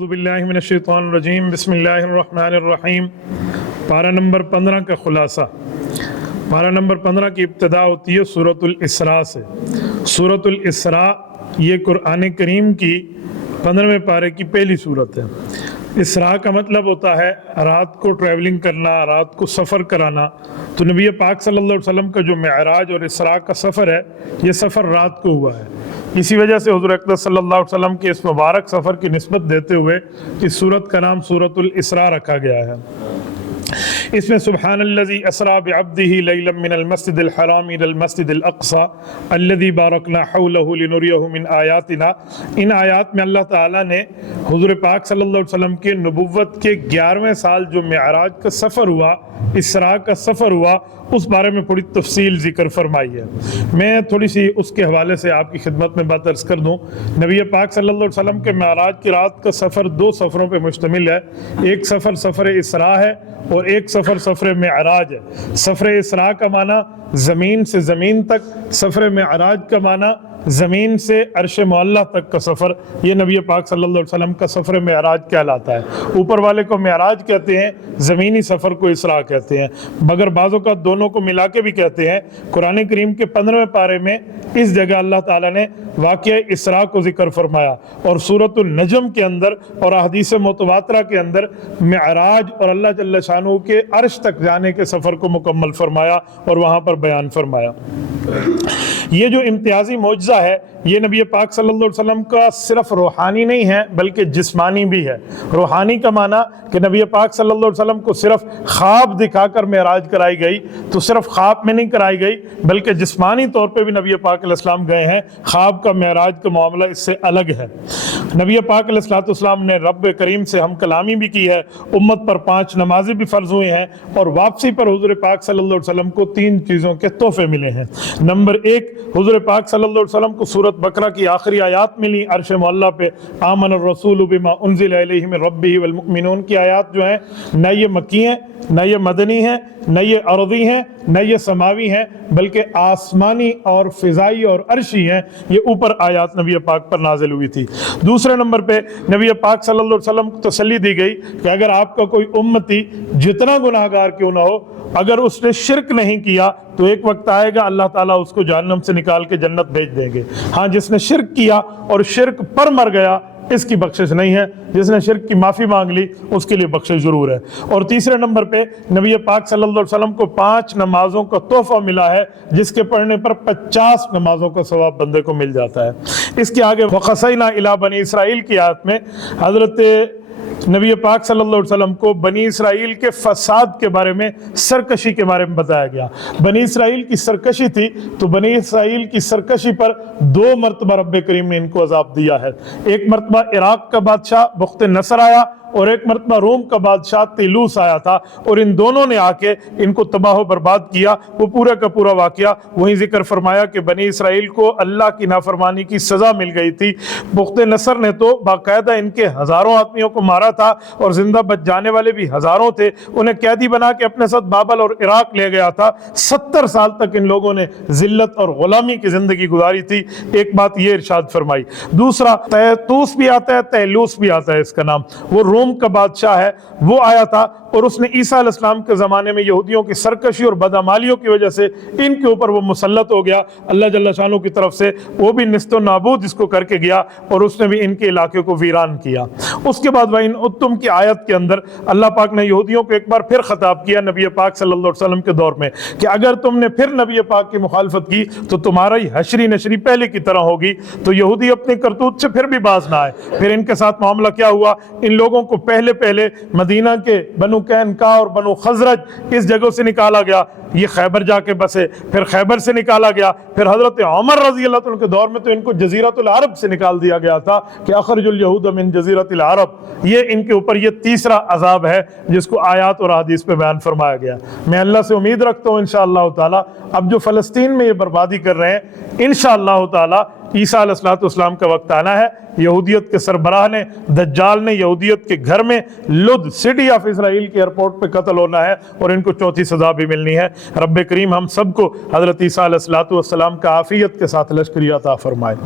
اعوذ باللہ من الشیطان الرجیم بسم اللہ الرحمن الرحیم۔ پارہ نمبر 15 کا خلاصہ۔ پارہ نمبر 15 کی ابتدا ہوتی ہے سورۃ الاسراء سے۔ سورۃ الاسراء یہ قرآن کریم کی 15ویں پارے کی پہلی سورت ہے۔ اسراء کا مطلب ہوتا ہے رات کو ٹریولنگ کرنا، رات کو سفر کرانا۔ تو نبی پاک صلی اللہ علیہ وسلم کا جو معراج اور اسراء کا سفر ہے، یہ سفر رات کو ہوا ہے۔ اسی وجہ سے حضور اقدس صلی اللہ علیہ وسلم کے اس مبارک سفر کی نسبت دیتے ہوئے اس سورت کا نام سورۃ الاسراء رکھا گیا ہے۔ اس میں سبحان الذی اسریٰ بعبدہ لیلا من المسجد الحرام الی المسجد الاقصی الذی بارکنا حولہ لنریہ من آیاتنا، ان آیات میں اللہ تعالیٰ نے حضور پاک صلی اللہ علیہ وسلم کے نبوت کے 11ویں سال جو معراج کا سفر ہوا، اسراء کا سفر ہوا، اس بارے میں تھوڑی تفصیل ذکر فرمائی ہے۔ میں تھوڑی سی اس کے حوالے سے آپ کی خدمت میں بات عرض کر دوں۔ نبی پاک صلی اللہ علیہ وسلم کے معراج کی رات کا سفر 2 سفروں پہ مشتمل ہے۔ ایک سفر سفر اسراء ہے اور ایک سفر سفر معراج ہے۔ سفر اسراء کا معنی زمین سے زمین تک، سفر معراج کا معنی زمین سے عرش معلیٰ تک کا سفر۔ یہ نبی پاک صلی اللہ علیہ وسلم کا سفر معراج کہلاتا ہے۔ اوپر والے کو معراج کہتے ہیں، زمینی سفر کو اسراء کہتے ہیں، مگر بعض اوقات دونوں کو ملا کے بھی کہتے ہیں۔ قرآن کریم کے 15ویں پارے میں اس جگہ اللہ تعالیٰ نے واقعہ اسراء کو ذکر فرمایا، اور سورۃ النجم کے اندر اور احادیث متواترہ کے اندر معراج اور اللہ جل شانہ کے عرش تک جانے کے سفر کو مکمل فرمایا اور وہاں پر بیان فرمایا۔ یہ جو امتیازی معجزہ ہے، یہ نبی پاک صلی اللہ علیہ وسلم کا صرف روحانی نہیں ہے بلکہ جسمانی بھی ہے۔ روحانی کا معنی کہ نبی پاک صلی اللہ علیہ وسلم کو صرف خواب دکھا کر معراج کرائی گئی، تو صرف خواب میں نہیں کرائی گئی بلکہ جسمانی طور پہ بھی نبی پاک علیہ السلام گئے ہیں۔ خواب کا معراج کا معاملہ اس سے الگ ہے۔ نبی پاک علیہ السلام نے رب کریم سے ہم کلامی بھی کی ہے، امت پر 5 نمازیں بھی فرض ہوئی ہیں، اور واپسی پر حضور پاک صلی اللہ علیہ وسلم کو 3 چیزوں کے تحفے ملے ہیں۔ نمبر 1، حضور پاک صلی اللہ علیہ وسلم کو سورۃ بقرہ کی آخری آیات ملی عرش معلیٰ پہ، آمن الرسول بما انزل الیہ من ربہ والمؤمنون کی آیات جو ہیں، نہ یہ مکی ہیں، نہ یہ مدنی ہیں، نہ یہ ارضی ہیں، نہ یہ سماوی ہیں، بلکہ آسمانی اور فضائی اور عرشی ہیں۔ یہ اوپر آیات نبی پاک پر نازل ہوئی تھی۔ دوسرے نمبر پہ نبی پاک صلی اللہ علیہ وسلم کو تسلی دی گئی کہ اگر آپ کا کوئی امتی جتنا گناہ گار کیوں نہ ہو، اگر اس نے شرک نہیں کیا تو ایک وقت آئے گا اللہ تعالیٰ اس کو جہنم سے نکال کے جنت بھیج دیں گے۔ ہاں، جس نے شرک کیا اور شرک پر مر گیا، اس کی بخشش نہیں ہے۔ جس نے شرک کی معافی مانگ لی، اس کے لیے بخشش ضرور ہے۔ اور تیسرے نمبر پہ نبی پاک صلی اللہ علیہ وسلم کو 5 نمازوں کا تحفہ ملا ہے، جس کے پڑھنے پر 50 نمازوں کا ثواب بندے کو مل جاتا ہے۔ اس کے آگے وَقَصَيْنَا إِلَىٰ بَنِي اسرائیل کی آیت میں حضرت نبی پاک صلی اللہ علیہ وسلم کو بنی اسرائیل کے فساد کے بارے میں، سرکشی کے بارے میں بتایا گیا۔ بنی اسرائیل کی سرکشی تھی، تو بنی اسرائیل کی سرکشی پر 2 مرتبہ رب کریم نے ان کو عذاب دیا ہے۔ ایک مرتبہ عراق کا بادشاہ بخت نصر آیا، اور ایک مرتبہ روم کا بادشاہ تیلوس آیا تھا، اور ان دونوں نے آ کے ان کو تباہ و برباد کیا۔ وہ پورا کا پورا واقعہ وہیں ذکر فرمایا کہ بنی اسرائیل کو اللہ کی نافرمانی کی سزا مل گئی تھی۔ بخت نصر نے تو باقاعدہ ان کے ہزاروں آدمیوں کو مارا تھا، اور زندہ بچ جانے والے بھی ہزاروں تھے۔ انہیں قیدی بنا کے اپنے ساتھ بابل اور عراق لے گیا تھا۔ 70 سال تک ان لوگوں نے ذلت اور غلامی کی زندگی گزاری تھی۔ ایک بات یہ ارشاد فرمائی۔ دوسرا، تیتوس بھی آتا ہے، تیلوس بھی آتا ہے اس کا نام، وہ روم کا بادشاہ ہے، وہ آیا تھا، اور اس نے عیسیٰ علیہ السلام کے زمانے میں یہودیوں کی سرکشی اور بدعمالیوں کی وجہ سے ان کے اوپر وہ مسلط ہو گیا اللہ جل شانہ کی طرف سے۔ وہ بھی نست و نابود اس کو کر کے گیا، اور اس نے بھی ان کے علاقے کو ویران کیا۔ اس کے بعد وَإِنْ عُدْتُمْ کی آیت کے اندر اللہ پاک نے یہودیوں کو ایک بار پھر خطاب کیا نبی پاک صلی اللہ علیہ وسلم کے دور میں کہ اگر تم نے پھر نبی پاک کی مخالفت کی تو تمہارا ہی حشری نشری پہلے کی طرح ہوگی۔ تو یہودی اپنے کرتوت سے پھر بھی باز نہ آئے۔ پھر ان کے ساتھ معاملہ کیا ہوا؟ ان لوگوں کو پہلے مدینہ کے بنو قینقاع اور بنو خزرج اس جگہ سے نکالا گیا، یہ خیبر جا کے بسے، پھر خیبر سے نکالا گیا، پھر حضرت عمر رضی اللہ عنہ کے دور میں تو ان کو جزیرۃ العرب سے نکال دیا گیا تھا کہ اخرج الیہود من جزیرۃ العرب۔ یہ ان کے اوپر یہ تیسرا عذاب ہے جس کو آیات اور حدیث پہ بیان فرمایا گیا۔ میں اللہ سے امید رکھتا ہوں انشاءاللہ تعالی اب جو فلسطین میں یہ بربادی کر رہے ہیں، انشاءاللہ تعالی عیسیٰ علیہ السلام کا وقت آنا ہے۔ یہودیت کے سربراہ نے، دجال نے یہودیت کے گھر میں لد سٹی آف اسرائیل کے ایئرپورٹ پہ قتل ہونا ہے، اور ان کو 4تھی سزا بھی ملنی ہے۔ رب کریم ہم سب کو حضرت عیسیٰ علیہ السلام کا عافیت کے ساتھ لشکریہ عطا فرمائے۔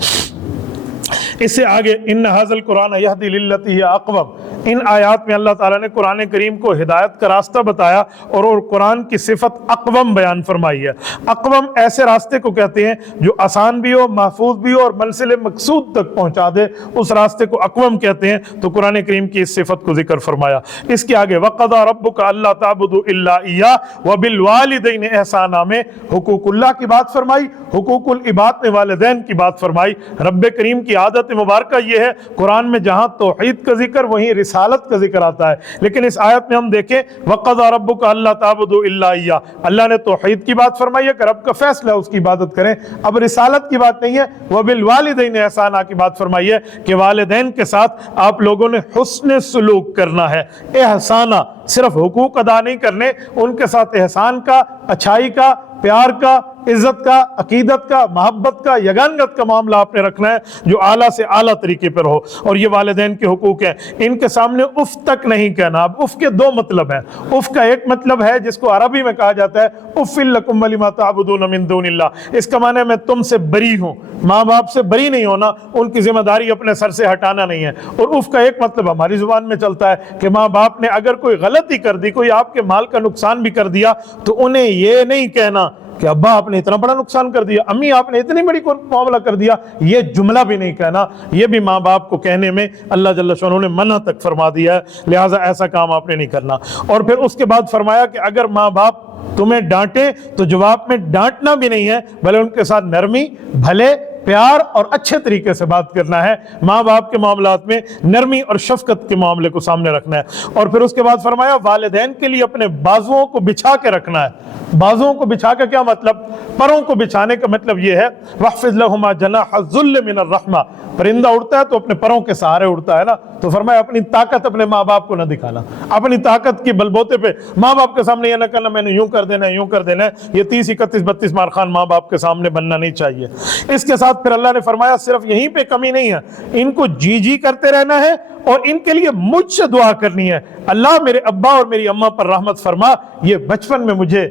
اس سے آگے ان ھذا القرآن یہدی للتی ہی اقوم، ان آیات میں اللہ تعالیٰ نے قرآن کریم کو ہدایت کا راستہ بتایا اور قرآن کی صفت اقوم بیان فرمائی ہے۔ اقوم ایسے راستے کو کہتے ہیں جو آسان بھی ہو، محفوظ بھی ہو اور منزل مقصود تک پہنچا دے، اس راستے کو اقوم کہتے ہیں۔ تو قرآن کریم کی اس صفت کو ذکر فرمایا۔ اس کے آگے وَقَضَىٰ رَبُّكَ أَلَّا تَعْبُدُوا إِلَّا إِيَّاهُ وَبِالْوَالِدَيْنِ إِحْسَانًا میں حقوق اللہ کی بات فرمائی، حقوق العباد میں والدین کی بات فرمائی۔ رب کریم کی عادت مبارکہ یہ ہے، قرآن میں جہاں توحید کا ذکر وہیں رسالت کا ذکر آتا ہے، لیکن اس آیت میں ہم دیکھیں وَقَضَىٰ رَبُّكَ أَلَّا تَعْبُدُوا إِلَّا إِيَّاهُ، اللہ نے توحید کی بات فرمائی ہے کہ رب کا فیصلہ ہے اس کی عبادت کریں۔ اب رسالت کی بات نہیں ہے، وَبِالْوَالِدَيْنِ إِحْسَانًا کی بات فرمائی ہے کہ والدین کے ساتھ آپ لوگوں نے حسن سلوک کرنا ہے۔ احسانہ صرف حقوق ادا نہیں کرنے، ان کے ساتھ احسان کا، اچھائی کا، پیار کا، عزت کا، عقیدت کا، محبت کا، یگانگت کا معاملہ آپ نے رکھنا ہے جو اعلیٰ سے اعلیٰ طریقے پر ہو، اور یہ والدین کے حقوق ہیں۔ ان کے سامنے اف تک نہیں کہنا۔ اب اف کے دو مطلب ہیں۔ اف کا ایک مطلب ہے جس کو عربی میں کہا جاتا ہے اف لکم ولما تعبدون من دون اللہ، اس کا معنی ہے میں تم سے بری ہوں، ماں باپ سے بری نہیں ہونا، ان کی ذمہ داری اپنے سر سے ہٹانا نہیں ہے۔ اور اف کا ایک مطلب ہماری زبان میں چلتا ہے کہ ماں باپ نے اگر کوئی غلطی کر دی، کوئی آپ کے مال کا نقصان بھی کر دیا، تو انہیں یہ نہیں کہنا کہ ابا آپ نے اتنا بڑا نقصان کر دیا، امی آپ نے اتنی بڑی معاملہ کر دیا، یہ جملہ بھی نہیں کہنا۔ یہ بھی ماں باپ کو کہنے میں اللہ جل شانہ نے منع تک فرما دیا ہے، لہٰذا ایسا کام آپ نے نہیں کرنا۔ اور پھر اس کے بعد فرمایا کہ اگر ماں باپ تمہیں ڈانٹے تو جواب میں ڈانٹنا بھی نہیں ہے، بلکہ ان کے ساتھ نرمی، بھلے، پیار اور اچھے طریقے سے بات کرنا ہے۔ ماں باپ کے معاملات میں نرمی اور شفقت کے معاملے کو سامنے رکھنا ہے۔ اور پھر اس کے بعد فرمایا والدین کے لیے اپنے بازوؤں کو بچھا کے رکھنا ہے۔ بازوؤں کو بچھا کے کیا مطلب؟ پروں کو بچھانے کا مطلب یہ ہے وَاخْفِضْ لَهُمَا جَنَاحَ الذُّلِّ مِنَ الرَّحْمَةِ، پرندہ اڑتا ہے تو اپنے پروں کے سہارے اڑتا ہے نا، تو فرمایا اپنی طاقت اپنے ماں باپ کو نہ دکھانا، اپنی طاقت کی بلبوتے پہ ماں باپ کے سامنے یہ نہ کرنا میں نے یوں کر دینا ہے، یوں کر دینا ہے۔ یہ 30 31 32 مارخان ماں باپ کے سامنے بننا نہیں چاہیے۔ اس کے ساتھ پھر اللہ نے فرمایا صرف یہیں پہ کمی نہیں ہے، ان کو جی جی کرتے رہنا ہے اور ان کے لیے مجھ سے دعا کرنی ہے، اللہ میرے ابا اور میری اماں پر رحمت فرما، یہ بچپن میں مجھے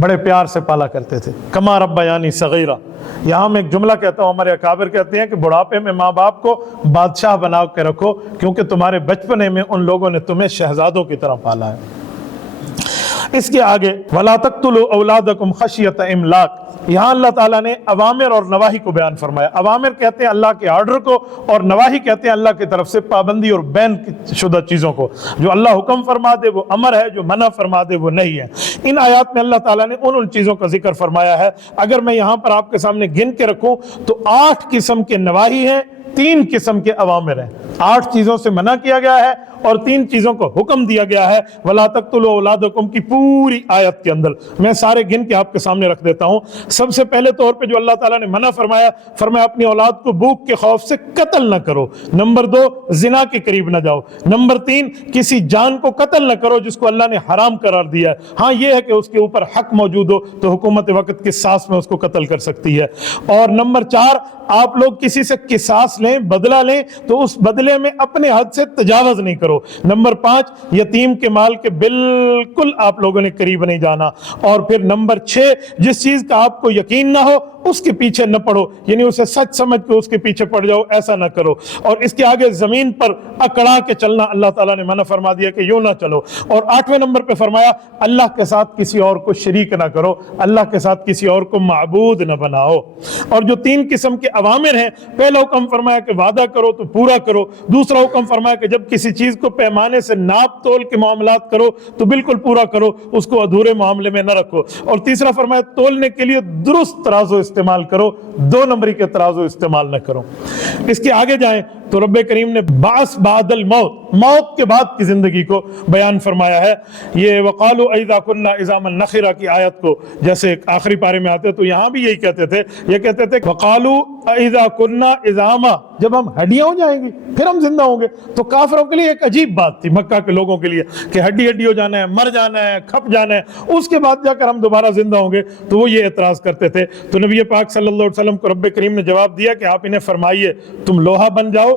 بڑے پیار سے پالا کرتے تھے، کما ربیانی صغیرہ۔ یہاں میں ایک جملہ کہتا ہوں، ہمارے اکابر کہتے ہیں کہ بڑھاپے میں ماں باپ کو بادشاہ بنا کے رکھو، کیونکہ تمہارے بچپنے میں ان لوگوں نے تمہیں شہزادوں کی طرح پالا ہے۔ اس کے آگے وَلَا تَقْتُلُوا أَوْلَادَكُمْ خَشْيَةَ إِمْلَاقٍ، یہاں اللہ تعالیٰ نے اوامر اور نواہی کو بیان فرمایا۔ اوامر کہتے ہیں اللہ کے آرڈر کو، اور نواہی کہتے ہیں اللہ کی طرف سے پابندی اور بین شدہ چیزوں کو۔ جو اللہ حکم فرما دے وہ امر ہے، جو منع فرما دے وہ نہیں ہے۔ ان آیات میں اللہ تعالیٰ نے ان چیزوں کا ذکر فرمایا ہے۔ اگر میں یہاں پر آپ کے سامنے گن کے رکھوں تو 8 قسم کے نواہی ہیں، 3 قسم کے اوامر ہیں۔ 8 چیزوں سے منع کیا گیا ہے اور 3 چیزوں کو حکم دیا گیا ہے۔ وَلَا تَقْتُلُوا أَوْلَادَكُمْ کی پوری آیت کے اندر میں سارے گن کے آپ کے سامنے رکھ دیتا ہوں۔ سب سے پہلے طور پہ جو اللہ تعالیٰ نے منع فرمایا، فرمایا اپنی اولاد کو بھوک کے خوف سے قتل نہ کرو۔ نمبر 2 زنا کے قریب نہ جاؤ۔ نمبر 3 کسی جان کو قتل نہ کرو جس کو اللہ نے حرام قرار دیا ہے۔ ہاں یہ ہے کہ اس کے اوپر حق موجود ہو تو حکومت وقت کے سانس میں اس کو قتل کر سکتی ہے۔ اور نمبر 4 آپ لوگ کسی سے قصاص لیں، بدلہ لیں تو اس بدلے میں اپنے حد سے تجاوز نہیں کرو۔ نمبر 5 یتیم کے مال کے بالکل آپ لوگوں نے قریب نہیں جانا۔ اور پھر نمبر 6 جس چیز کا آپ کو یقین نہ ہو اس کے پیچھے نہ پڑو، یعنی اسے سچ سمجھ کے اس کے پیچھے پڑ جاؤ، ایسا نہ کرو۔ اور اس کے آگے زمین پر اکڑا کے چلنا اللہ تعالیٰ نے منع فرما دیا کہ یوں نہ چلو۔ اور 8ویں نمبر پہ فرمایا اللہ کے ساتھ کسی اور کو شریک نہ کرو، اللہ کے ساتھ کسی اور کو معبود نہ بناؤ۔ اور جو 3 قسم کے اوامر ہیں، پہلا حکم فرمایا کہ وعدہ کرو تو پورا کرو، دوسرا حکم فرمایا کہ جب کسی چیز کو پیمانے سے ناپ تول کے معاملات کرو تو بالکل پورا کرو، اس کو ادھورے معاملے میں نہ رکھو، اور تیسرا فرمایا تولنے کے لیے درست ترازو استعمال کرو، 2 نمبری کے ترازو استعمال نہ کرو۔ اس کے آگے جائیں تو رب کریم نے بعث بعد الموت، موت کے بعد کی زندگی کو بیان فرمایا ہے۔ یہ وقالوا اذا كنا عظاما نخرا کی آیت کو جیسے آخری پارے میں آتے تو یہاں بھی یہی کہتے تھے، یہ کہتے تھے وقالوا اذا كنا عظاما، جب ہم ہڈیاں ہو جائیں گی پھر ہم زندہ ہوں گے۔ تو کافروں کے لیے ایک عجیب بات تھی، مکہ کے لوگوں کے لیے، کہ ہڈی ہڈی ہو جانا ہے، مر جانا ہے، کھپ جانا ہے، اس کے بعد جا کر ہم دوبارہ زندہ ہوں گے۔ تو وہ یہ اعتراض کرتے تھے۔ تو نبی پاک صلی اللہ علیہ وسلم کو رب کریم نے جواب دیا کہ آپ انہیں فرمائیے تم لوہا بن جاؤ،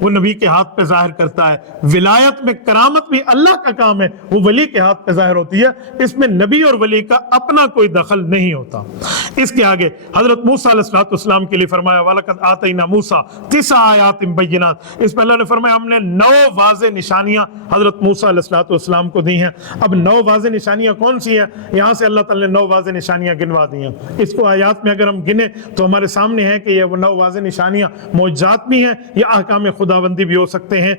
وہ نبی کے ہاتھ پہ ظاہر کرتا ہے، ولایت میں کرامت بھی اللہ کا کام ہے، وہ ولی کے ہاتھ پہ ظاہر ہوتی ہے، اس میں نبی اور ولی کا اپنا کوئی دخل نہیں ہوتا۔ اس کے آگے حضرت موسیٰ علیہ السلام کے لیے فرمایا وَلَقَدْ آتَيْنَا مُوسَىٰ 9 آیات بینات، اس پہ اللہ نے فرمایا ہم نے 9 واضح نشانیاں حضرت موسیٰ علیہ السلام کو دی ہیں۔ اب 9 واضح نشانیاں کون سی ہیں؟ یہاں سے اللہ تعالیٰ نے 9 واضح نشانیاں گنوا دی ہیں۔ اس کو آیات میں اگر ہم گنے تو ہمارے سامنے ہے کہ یہ وہ 9 واضح نشانیاں معجزات بھی ہیں یا احکام خداوندی بھی ہو سکتے ہیں۔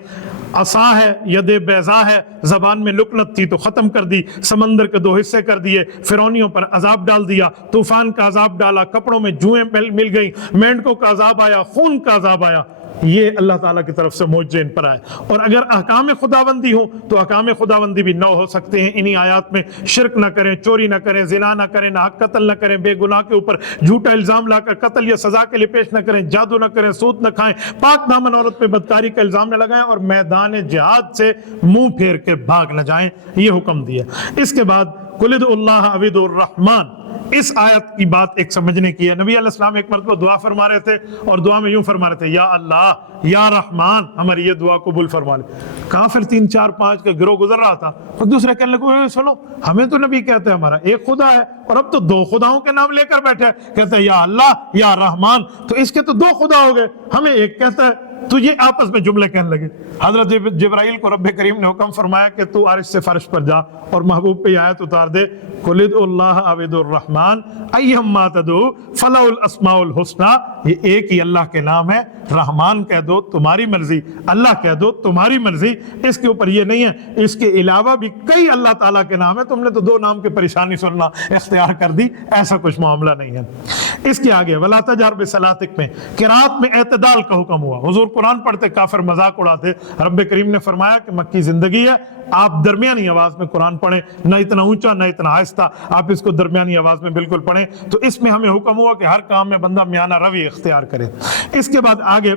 عصا ہے، ید بیضا ہے، زبان میں لکنت تھی تو ختم کر دی، سمندر کے 2 حصے کر دیے، فرعونیوں پر عذاب ڈال دیا، طوفان کا عذاب ڈالا، کپڑوں میں جوئیں مل گئی، مینڈکوں کا عذاب آیا، خون کا عذاب آیا۔ یہ اللہ تعالیٰ کی طرف سے معجزے ان پر آئے۔ اور اگر احکام خداوندی ہوں تو احکام خداوندی بھی 9 ہو سکتے ہیں انہی آیات میں۔ شرک نہ کریں، چوری نہ کریں، زنا نہ کریں، ناحق قتل نہ کریں، بے گناہ کے اوپر جھوٹا الزام لا کر قتل یا سزا کے لیے پیش نہ کریں، جادو نہ کریں، سود نہ کھائیں، پاک دامن عورت پہ بدکاری کا الزام نہ لگائیں، اور میدان جہاد سے منہ پھیر کے بھاگ نہ جائیں، یہ حکم دیا۔ اس کے بعد قُلِ ادعوا اللَّهَ أَوِ ادعوا الرَّحْمَنَ، اس آیت کی بات ایک سمجھنے کی ہے۔ نبی علیہ السلام ایک مرتبہ دعا فرما رہے تھے اور دعا میں یوں فرما رہے تھے یا اللہ یا رحمان ہماری یہ دعا قبول فرما لے۔ کافر 3 4 5 کا گروہ گزر رہا تھا، اور دوسرے کہنے لگے سنو ہمیں تو نبی کہتے ہیں ہمارا ایک خدا ہے، اور اب تو 2 خداؤں کے نام لے کر بیٹھے ہیں، کہتے ہیں یا اللہ یا رحمان، تو اس کے تو 2 خدا ہو گئے، ہمیں ایک کہتا ہے۔ تو یہ آپس میں جملے کہنے لگے۔ حضرت جبرائیل کو رب کریم نے حکم فرمایا کہ تو عرش سے فرش پر جا اور محبوب پہ آیت اتار دے قُلِ ادعوا اللَّهَ أَوِ ادعوا الرَّحْمَنَ أَيَّمَّا تَدْعُوا فَلَهُ الْأَسْمَاءُ الْحُسْنَىٰ، یہ ایک ہی اللہ کے نام ہے، رحمان کہہ دو تمہاری مرضی، اللہ کہہ دو تمہاری مرضی، اس کے اوپر یہ نہیں ہے۔ اس کے علاوہ بھی کئی اللہ تعالیٰ کے نام ہیں، تم نے تو 2 نام کی پریشانی سننا اختیار کر دی، ایسا کچھ معاملہ نہیں ہے۔ اس کے آگے وَلَا تَجْهَرْ بِصَلَاتِكَ میں قرات میں اعتدال کا حکم ہوا۔ حضور قرآن پڑھتے کافر مذاق اڑاتے، رب کریم نے فرمایا کہ مکی زندگی ہے، آپ درمیانی آواز میں قرآن پڑھیں، نہ اتنا اونچا نہ اتنا آہستہ، آپ اس کو درمیانی آواز میں بالکل پڑھیں۔ تو اس میں ہمیں حکم ہوا کہ ہر کام میں بندہ میانہ روی اختیار کرے۔ اس کے بعد آگے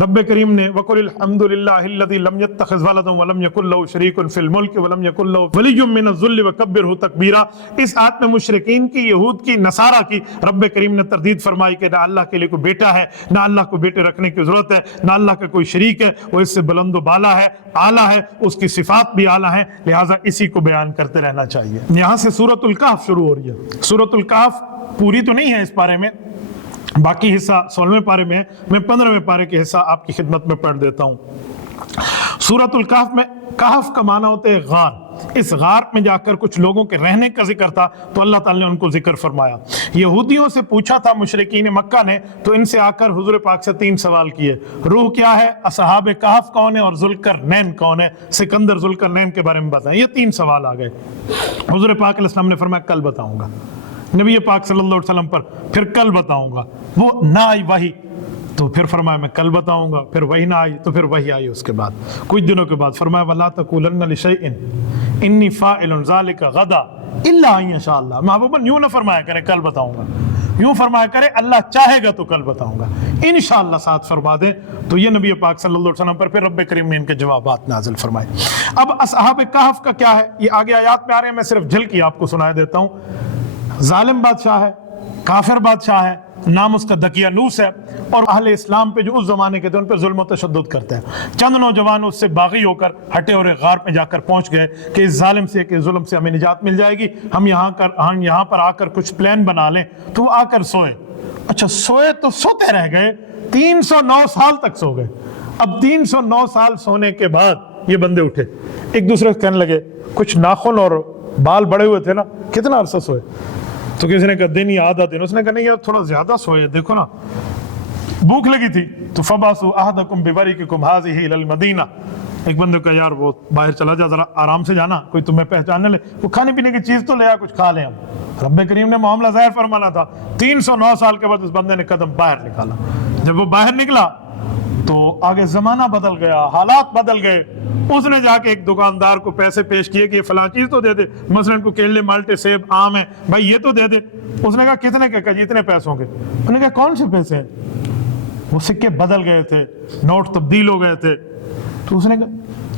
رب کریم نے وَقُلِ الْحَمْدُ لِلَّهِ الَّذِي لَمْ يَتَّخِذْ وَلَدًا وَلَمْ يَكُن لَّهُ شَرِيكٌ فِي الْمُلْكِ وَلَمْ يَكُن لَّهُ وَلِيٌّ مِّنَ الذُّلِّ وَكَبِّرْهُ تَكْبِيرًا۔ اس آیت میں مشرکین کی، یہود کی، نصارہ کی رب کریم نے تردید فرمائی کہ نہ اللہ کے لیے کوئی بیٹا ہے، نہ اللہ کو بیٹے رکھنے کی ضرورت ہے، نہ اللہ کا کوئی شریک ہے، وہ اس سے بلند و بالا ہے، اعلیٰ ہے، اس کی صفات بھی اعلیٰ ہیں، لہٰذا اسی کو بیان کرتے رہنا چاہیے۔ یہاں سے سورۃ الکہف شروع ہو رہی ہے۔ سورۃ الکہف پوری تو نہیں ہے اس پارے میں، باقی حصہ 16ویں پارے میں ہے، میں 15ویں پارے کے حصہ آپ کی خدمت میں پڑھ دیتا ہوں۔ سورۃ الکہف میں کہف کا معنی ہوتا ہے غار۔ اس غار میں جا کر کچھ لوگوں کے رہنے کا ذکر تھا تو اللہ تعالیٰ نے ان کو ذکر فرمایا۔ یہودیوں سے پوچھا تھا مشرکین مکہ نے، تو ان سے آ کر حضور پاک سے 3 سوال کیے، روح کیا ہے، اصحاب کہف کون ہے، اور ذوالقرنین کون ہے، سکندر ذوالقرنین کے بارے میں بتائیں۔ یہ 3 سوال آ گئے۔ حضور پاک علیہ السلام نے فرمایا کل بتاؤں گا۔ نبی پاک صلی اللہ علیہ وسلم پر پھر کل بتاؤں گا، وہ نہ آئی وحی تو پھر فرمایا میں کل بتاؤں گا، پھر وہی نہ آئی تو پھر وہی آئی۔ اس کے بعد کچھ دنوں کے بعد فرمایا وَلَا تَقُولَنَّ لِشَيْءٍ إِنِّي فَاعِلٌ ذَلِكَ غَدًا إِلَّا أَن يَشَاءَ اللَّهُ۔ محبوباً یوں نہ فرمایا کرے کل بتاؤں گا، یوں فرمایا کرے اللہ چاہے گا تو کل بتاؤں گا، انشاءاللہ ساتھ فرما دیں۔ تو یہ نبی پاک صلی اللہ علیہ وسلم پر پھر رب کریم نے ان کے جوابات نازل فرمائے۔ اب اصحاب کہف کا کیا ہے، یہ آگے آیات میں آ رہے ہیں، میں صرف جھلکی آپ کو سنا دیتا ہوں۔ ظالم بادشاہ ہے، کافر بادشاہ ہے، نام اس کا دقیانوس ہے، اور اہل اسلام پہ جو اس زمانے کے تھے ان پہ ظلم و تشدد کرتے ہیں۔ چند نوجوان اس سے باغی ہو کر ہٹے اور ایک غار میں جا کر پہنچ گئے کہ اس ظالم سے، کہ ظلم سے ہمیں نجات مل جائے گی، ہم یہاں پر آ کر کچھ پلان بنا لیں۔ تو وہ آ کر سوئے۔ اچھا سوئے تو سوتے رہ گئے، 309 سال تک سو گئے۔ اب 309 سال سونے کے بعد یہ بندے اٹھے، ایک دوسرے سے کہنے لگے، کچھ ناخن اور بال بڑے ہوئے تھے نا، کتنا عرصہ سوئے؟ تو کسی نے کہا دن یا آدھا دن، اس نے کہا نہیں یار تھوڑا زیادہ سوئے، دیکھو نا بھوک لگی تھی۔ تو فَبَعْثُوا أَحَدَكُمْ بِوَرِقِكُمْ هَٰذِهِ إِلَى الْمَدِينَةِ، ایک بندے کو یار وہ باہر چلا جا، ذرا آرام سے جانا، کوئی تمہیں پہچاننے لے، وہ کھانے پینے کی چیز تو لے آیا، کچھ کھا لیں ہم۔ رب کریم نے معاملہ ظاہر فرمانا تھا۔ 309 سال کے بعد اس بندے نے قدم باہر نکالا۔ جب وہ باہر نکلا تو آگے زمانہ بدل گیا، حالات بدل گئے۔ اس نے جا کے ایک دکاندار کو پیسے پیش کیے کہ یہ فلاں چیز تو دے دے، مثلاً کو کیلے، مالٹے، سیب، آم ہے، بھائی یہ تو دے دے۔ اس نے کہا کتنے کے؟ کہا جی اتنے پیسوں کے۔ انہوں نے کہا کون سے پیسے ہیں؟ وہ سکے بدل گئے تھے، نوٹ تبدیل ہو گئے تھے۔ تو اس نے کہا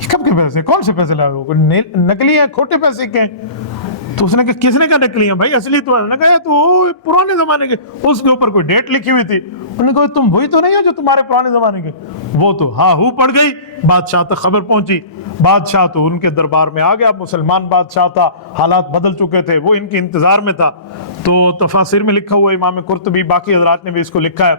یہ کب کے پیسے، کون سے پیسے لائے ہو؟ نکلی ہیں، کھوٹے پیسے کے ہیں؟ تو اس نے کہا کس نے کہا نکلی ہیں بھائی اصلی تو ہے؟ نے کہا تو پرانے زمانے کے، اس کے اوپر کوئی ڈیٹ لکھی ہوئی تھی۔ انہوں نے کہا تم وہی تو نہیں ہو جو تمہارے پرانے زمانے کے؟ وہ تو ہاں ہو پڑ گئی، بادشاہ تک خبر پہنچی، بادشاہ تو ان کے دربار میں آ گیا، مسلمان بادشاہ تھا، حالات بدل چکے تھے، وہ ان کے انتظار میں تھا۔ تو تفاسیر میں لکھا ہوا، امام قرطبی باقی حضرات نے بھی اس کو لکھا ہے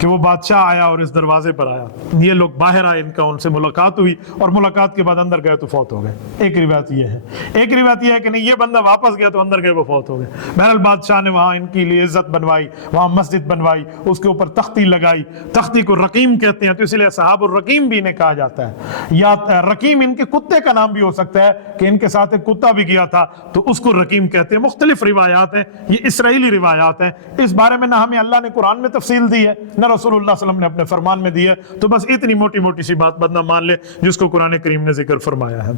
کہ وہ بادشاہ آیا اور اس دروازے پر آیا، یہ لوگ باہر آئے، ان کا ان سے ملاقات ہوئی، اور ملاقات کے بعد اندر گئے تو فوت ہو گئے۔ ایک روایت یہ ہے، ایک روایت یہ ہے کہ نہیں یہ بندہ واپس گیا تو اندر گئے وہ فوت ہو گئے۔ بہرحال بادشاہ نے وہاں ان کے لیے عزت بنوائی، وہاں مسجد بنوائی، اس کے اوپر تختی لگائی، تختی کو رقیم کہتے ہیں، تو اس لیے اصحاب الرقیم بھی انہیں کہا جاتا ہے، یا رقیم ان کے کتے کا نام بھی ہو سکتا ہے کہ ان کے ساتھ ایک کتا بھی گیا تھا تو اس کو رقیم کہتے ہیں۔ مختلف روایات ہیں، یہ اسرائیلی روایات ہیں، اس بارے میں نہ ہمیں اللہ نے قرآن میں تفصیل دی ہے نہ رسول اللہ صلی اللہ علیہ وسلم نے اپنے فرمان میں دی ہے، تو بس اتنی موٹی موٹی سی بات بندہ مان لے جس کو قرآن کریم نے ذکر فرمایا ہے۔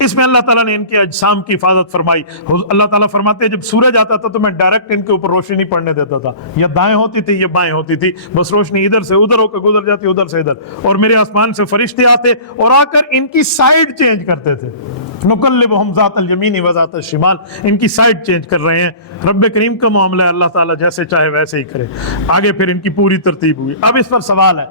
اس میں اللہ تعالیٰ نے ان کے اجسام کی حفاظت فرمائی۔ اللہ تعالیٰ فرماتے ہیں جب سورج آتا تھا تو میں ڈائریکٹ ان کے اوپر روشنی نہیں پڑنے دیتا تھا، یا دائیں ہوتی تھی یا بائیں ہوتی تھی، بس روشنی ادھر سے ادھر ہو کر گزر جاتی، ادھر سے ادھر، اور میرے آسمان سے فرشتے آتے اور آ کر ان کی سائیڈ چینج کرتے تھے۔ نقلبہم ذات الیمین و ذات الشمال، ان کی سائیڈ چینج کر رہے ہیں۔ رب کریم کا معاملہ ہے، اللہ تعالیٰ جیسے چاہے ویسے ہی کرے۔ آگے پھر ان کی پوری ترتیب ہوئی۔ اب اس پر سوال ہے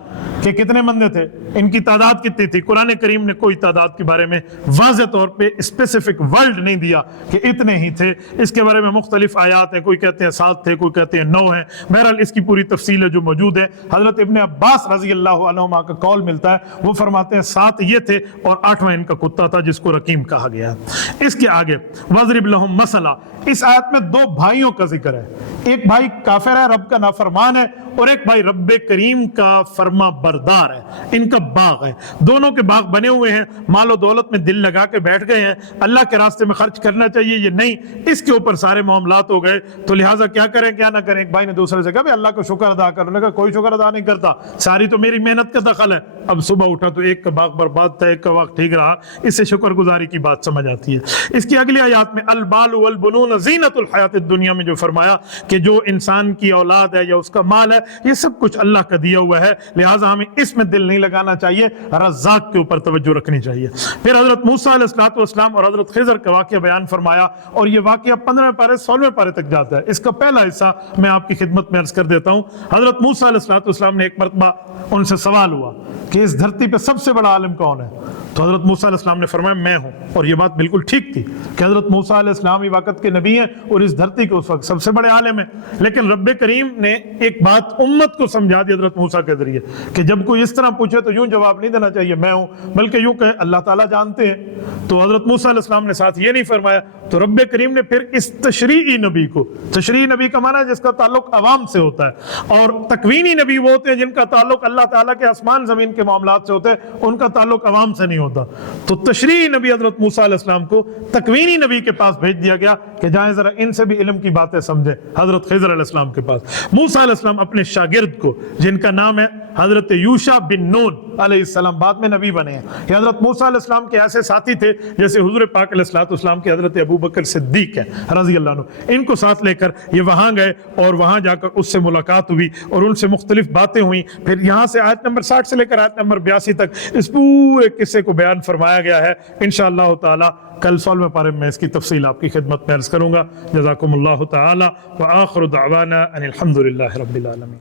کہ کتنے بندے تھے، ان کی تعداد کتنی تھی؟ قرآن کریم نے کوئی تعداد کے بارے میں واضح طور پہ اسپیسیفک ورلڈ نہیں دیا کہ اتنے ہی تھے، اس کے بارے میں مختلف آیات ہیں، کوئی کہتے ہیں 7 تھے، کوئی کہتے ہیں 9 ہیں۔ بہرحال اس کی پوری تفصیل ہے جو موجود ہے، حضرت ابن عباس رضی اللہ عنہما کا قول ملتا ہے، وہ فرماتے ہیں 7 یہ تھے اور 8واں ان کا کتا تھا جس کو رقیم کہا گیا ہے۔ اس کے آگے وَضْرِبْ لَهُمْ مَثَلًا، اس آیت میں 2 بھائیوں کا ذکر ہے، ایک بھائی کافر ہے، رب کا نافرمان ہے، اور ایک بھائی رب کریم کا فرما بردار ہے، ان کا باغ ہے، دونوں کے باغ بنے ہوئے ہیں، مال و دولت میں دل لگا کے بیٹھ گئے ہیں، اللہ کے راستے میں خرچ کرنا چاہیے یہ نہیں، اس کے اوپر سارے معاملات ہو گئے، تو لہٰذا کیا کریں کیا نہ کریں۔ ایک بھائی نے دوسرے سے کہا بھائی اللہ کا شکر ادا کر، انہوں نے کہا کوئی شکر ادا نہیں کرتا، ساری تو میری محنت کا دخل ہے۔ اب صبح اٹھا تو ایک کا باغ برباد تھا، ایک کا باغ ٹھیک رہا، اس سے شکر گزاری کی بات سمجھ آتی ہے۔ اس کی اگلی آیات میں البال والبنون زینت الحیات الدنیا میں جو فرمایا کہ جو انسان کی اولاد ہے یا اس کا مال ہے یہ سب کچھ اللہ کا دیا ہوا ہے، لہٰذا ہمیں اس میں دل نہیں لگانا چاہیے، رزاق کے اوپر توجہ رکھنی چاہیے۔ پھر حضرت موسیٰ علیہ السلام اور حضرت خضر کا واقعہ بیان فرمایا، اور یہ واقعہ 15 پارے 16 پارے تک جاتا ہے۔ اس کا پہلا حصہ میں آپ کی خدمت میں عرض کر دیتا ہوں۔ حضرت موسیٰ علیہ السلام نے ایک مرتبہ ان سے سوال ہوا کہ اس دھرتی پہ سب سے بڑا عالم کون ہے؟ تو حضرت موسیٰ علیہ السلام نے فرمایا میں ہوں، اور یہ بات بالکل ٹھیک تھی کہ حضرت موسیٰ علیہ السلام ہی وقت کے نبی ہیں اور اس دھرتی کے اس وقت سب سے بڑے عالم ہیں، لیکن رب کریم نے ایک بات امت کو سمجھا دی حضرت موسیٰ کے ذریعے کہ جب کوئی اس طرح پوچھے تو یوں جواب نہیں دینا چاہیے میں ہوں، بلکہ یوں کہے اللہ تعالیٰ جانتے ہیں۔ تو حضرت موسیٰ علیہ السلام نے ساتھ یہ نہیں فرمایا، تو رب کریم نے پھر اس تشریعی نبی کو، تشریعی نبی کا معنی ہے جس کا تعلق عوام سے ہوتا ہے، اور تکوینی نبی وہ ہوتے ہیں جن کا تعلق اللہ تعالیٰ کے آسمان زمین کے معاملات سے ہوتے ہیں، ان کا تعلق عوام سے نہیں ہوتا۔ تو تشریعی نبی حضرت موسیٰ علیہ السلام کو تکوینی نبی کے پاس بھیج دیا گیا کہ جائیں ذرا ان سے بھی علم کی باتیں سمجھیں، حضرت خضر علیہ السلام کے پاس۔ موسیٰ علیہ السلام اپنے شاگرد کو جن کا نام ہے حضرت یوشع بن نون علیہ السلام، بعد میں نبی بنے ہیں، یہ حضرت موسیٰ علیہ السلام کے ایسے ساتھی تھے جیسے حضور پاک علیہ السلام کے حضرت ابو بکر صدیق ہیں رضی اللہ عنہ، ان کو ساتھ لے کر یہ وہاں گئے اور وہاں جا کر اس سے ملاقات ہوئی اور ان سے مختلف باتیں ہوئیں۔ پھر یہاں سے آیت نمبر 60 سے لے کر آیت نمبر 82 تک اس پورے قصے کو بیان فرمایا گیا ہے۔ انشاءاللہ تعالی کل 16 پارے میں اس کی تفصیل آپ کی خدمت میں عرض کروں گا۔ جزاکم اللہ تعالی وآخر دعوانا ان الحمد للہ رب العالمین۔